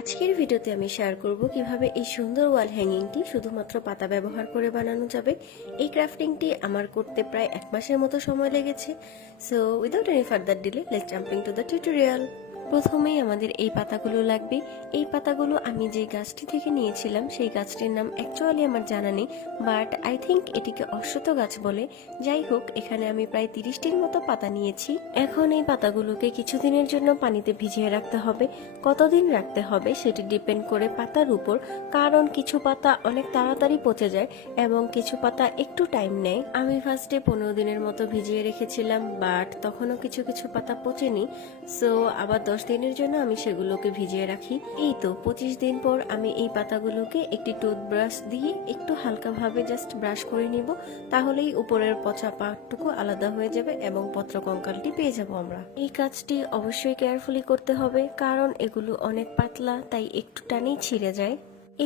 আজকের ভিডিওতে আমি শেয়ার করব কিভাবে এই সুন্দর ওয়াল হ্যাঙ্গিংটি শুধুমাত্র পাতা ব্যবহার করে বানানো যাবে। এই ক্রাফটিংটি আমার করতে প্রায় 1 মাসের মতো সময় লেগেছে। So without any further delay let's jumping to the tutorial. প্রথমেই আমাদের এই পাতাগুলো লাগবে। এই পাতাগুলো আমি যে গাছটি থেকে নিয়েছিলাম সেই গাছটির নাম অ্যাকচুয়ালি আমার জানা নেই, বাট আই থিঙ্ক এটিকে অশ্বত্থ গাছ বলে। যাই হোক, এখানে আমি প্রায় 30টির মতো পাতা নিয়েছি। এখন এই পাতাগুলোকে কিছুদিনের জন্য পানিতে ভিজিয়ে রাখতে হবে। কতদিন রাখতে হবে সেটি ডিপেন্ড করে পাতার উপর, কারণ কিছু পাতা অনেক তাড়াতাড়ি পচে যায় এবং কিছু পাতা একটু টাইম নেয়। আমি ফার্স্টে 15 দিনের মতো ভিজিয়ে রেখেছিলাম, বাট তখনও কিছু কিছু পাতা পচেনি। সো আবার 10 দিনের জন্য আমি সেগুলোকে ভিজিয়ে রাখি। এই তো 25 দিন পর আমি এই পাতাগুলোকে একটি টুথব্রাশ দিয়ে একটু হালকাভাবে জাস্ট ব্রাশ করে নিব। তাহলেই উপরের পচা পাটটুকু আলাদা হয়ে যাবে এবং পত্র কঙ্কালটি পেয়ে যাব আমরা। এই কাজটি অবশ্যই কেয়ারফুলি করতে হবে, কারণ এগুলো অনেক পাতলা, তাই একটু টানেই ছিঁড়ে যায়।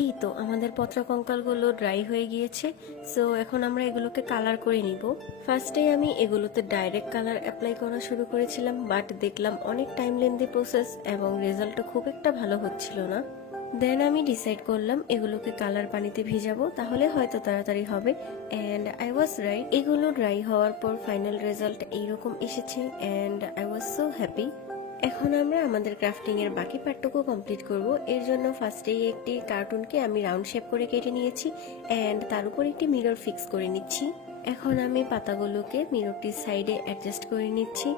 এই তো আমাদের পত্র কঙ্কালগুলো ড্রাই হয়ে গিয়েছে। সো এখন আমরা এগুলোকে কালার করে নিব। ফার্স্টে আমি এগুলোতে ডাইরেক্ট কালার অ্যাপ্লাই করা শুরু করেছিলাম, বাট দেখলাম অনেক টাইম লেন্দি প্রসেস এবং রেজাল্টও খুব একটা ভালো হচ্ছিল না। দেন আমি ডিসাইড করলাম এগুলোকে কালার পানিতে ভিজাবো, তাহলে হয়তো তাড়াতাড়ি হবে। And I was right. এগুলো ড্রাই হওয়ার পর ফাইনাল রেজাল্ট এইরকম এসেছে and I was so happy. এখন আমরা আমাদের ক্রাফটিং এর বাকি পার্টটুকু কমপ্লিট করব। এর জন্য ফার্স্টেই একটি কার্টুনকে আমি রাউন্ড শেপ করে কেটে নিয়েছি অ্যান্ড তার উপর একটি মিরর ফিক্স করে নিচ্ছি। এখন আমি পাতাগুলোকে মিররটির সাইডে অ্যাডজাস্ট করে নিচ্ছি।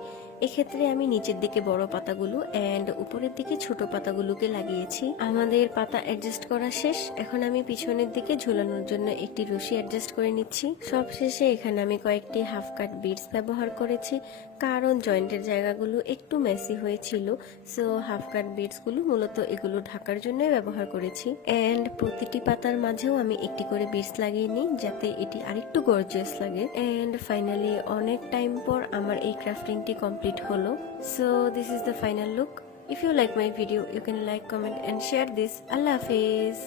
এক্ষেত্রে আমি নিচের দিকে বড় পাতাগুলো এন্ড উপরের দিকে ছোট পাতাগুলোকে লাগিয়েছি। আমাদের পাতা অ্যাডজাস্ট করা শেষ। এখন আমি পিছনের দিকে ঝুলানোর জন্য একটি রশি অ্যাডজাস্ট করে নিচ্ছি। সবশেষে এখানে আমি কয়েকটি হাফ কাট বিডস ব্যবহার করেছি, কারণ জয়েন্টের জায়গাগুলো একটু মেসি হয়েছিল। সো হাফ কাট বিডস গুলো মূলত এগুলো ঢাকার জন্য ব্যবহার করেছি। এন্ড প্রতিটি পাতার মাঝেও আমি একটি করে বিডস লাগিয়ে নিই, যাতে এটি আরেকটু গর্জিয়াস লাগে। এন্ড ফাইনালি অনেক টাইম পর আমার এই ক্রাফটিংটি কমপ্লিট হলো। So this is the final look. If you like my video, you can like, comment and share this. Allah Hafiz.